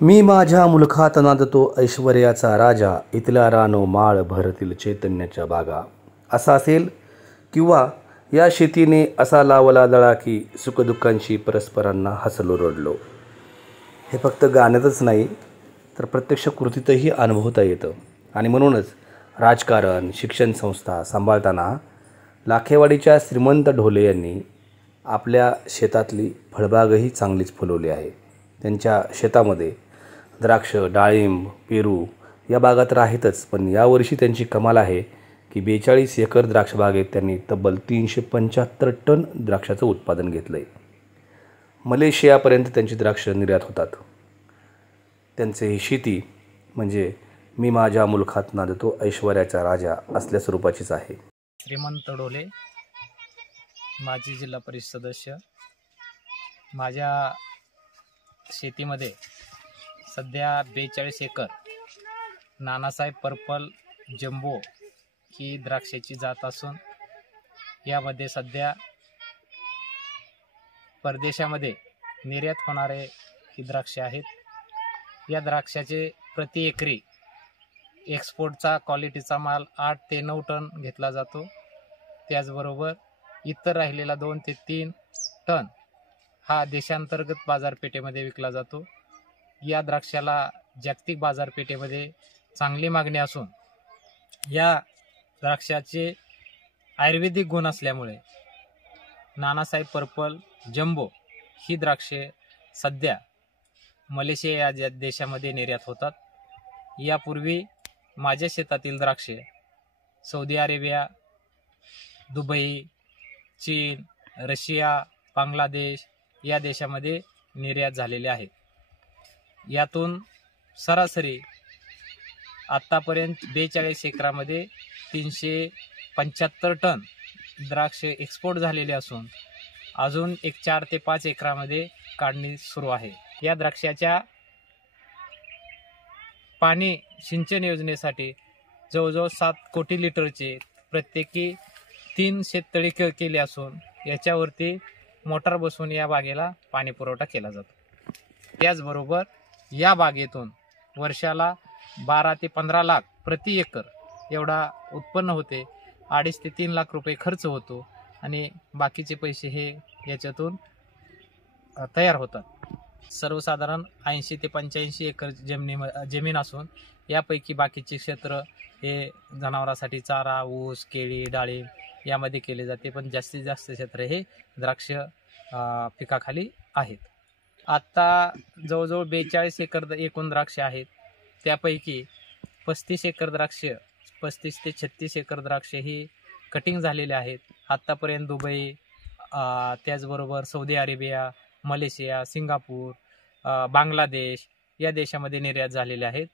मी माझ्या मुलखात नांदतो ऐश्वर्याचा राजा, इथला रानो माळ भरतील चैतन्याच्या बागा. असा असेल किंवा या शेतीने असा लावला दळा की सुखदुःखांशी परस्परांना हसलो रडलो. हे फक्त गाण्यातच नाही तर प्रत्यक्ष कृतीतही अनुभवता येतं. आणि म्हणूनच राजकारण शिक्षण संस्था सांभाळताना लाखेवाडीच्या श्रीमंत ढोले यांनी आपल्या शेतातली फळबागही चांगलीच फुलवली आहे. त्यांच्या शेतामध्ये द्राक्ष, डाळिंब, पेरू या बागा तर आहेतच, पण यावर्षी त्यांची कमाल आहे की 42 एकर द्राक्षबागेत त्यांनी तब्बल 375 टन द्राक्षाचं उत्पादन घेतलं आहे. मलेशियापर्यंत त्यांची द्राक्ष निर्यात होतात. त्यांचे ही शेती म्हणजे मी माझ्या मुलखात नांदतो ऐश्वर्याचा राजा असल्या स्वरूपाचीच आहे. श्रीमंत ढोले, माजी जिल्हा परिषद सदस्य. माझ्या शेतीमध्ये सध्या 42 एकर नानासाहेब पर्पल जम्बो ही द्राक्षाची जात असून यामध्ये सध्या परदेशामध्ये निर्यात होणारे ही द्राक्षे आहेत. या द्राक्षाचे प्रति एकरी एक्सपोर्टचा क्वालिटीचा माल 8 ते 9 टन घेतला जातो. त्याचबरोबर इतर राहिलेला 2 ते 3 टन हा देशांतर्गत बाजारपेठेमध्ये विकला जातो. या द्राक्षाला जागतिक बाजारपेठेमध्ये चांगली मागणी असून या द्राक्षाचे आयुर्वेदिक गुण असल्यामुळे नानासाहेब पर्पल जम्बो ही द्राक्षे सध्या मलेशिया या देशामध्ये निर्यात होतात. यापूर्वी माझ्या शेतातील द्राक्षे सौदी अरेबिया, दुबई, चीन, रशिया, बांगलादेश या देशामध्ये निर्यात झालेले आहेत. यातून सरासरी आत्तापर्यंत 42 एकरामध्ये 375 टन द्राक्षे एक्सपोर्ट झालेले असून अजून एक 4 ते 5 एकरामध्ये काढणी सुरू आहे. या द्राक्षाच्या पाणी सिंचन योजनेसाठी जवळजवळ 7 कोटी लिटरचे प्रत्येकी 3 शेततळी केले असून याच्यावरती मोटार बसवून या बागेला पाणी पुरवठा केला जातो. त्याचबरोबर या बागेतून वर्षाला 12 ते 15 लाख प्रति एकर एवढा उत्पन्न होते. 2.5 ते 3 लाख रुपये खर्च होतो आणि बाकीचे पैसे हे याच्यातून तयार होतात. सर्वसाधारण 80 ते 85 एकर जमीन असून यापैकी बाकीचे क्षेत्र हे जनावरांसाठी चारा, ऊस, केळी, डाळिंब यामध्ये केले जाते, पण जास्तीत जास्त क्षेत्र हे द्राक्ष पिकाखाली आहेत. आत्ता जवळजवळ 42 एकर एकूण द्राक्ष आहेत. त्यापैकी 35 एकर द्राक्ष 35 ते 36 एकर द्राक्ष ही कटिंग झालेले आहेत. आत्तापर्यंत दुबई, त्याचबरोबर Saudi Arabia, Malaysia, Singapore, Bangladesh या देशामध्ये निर्यात झालेले आहेत.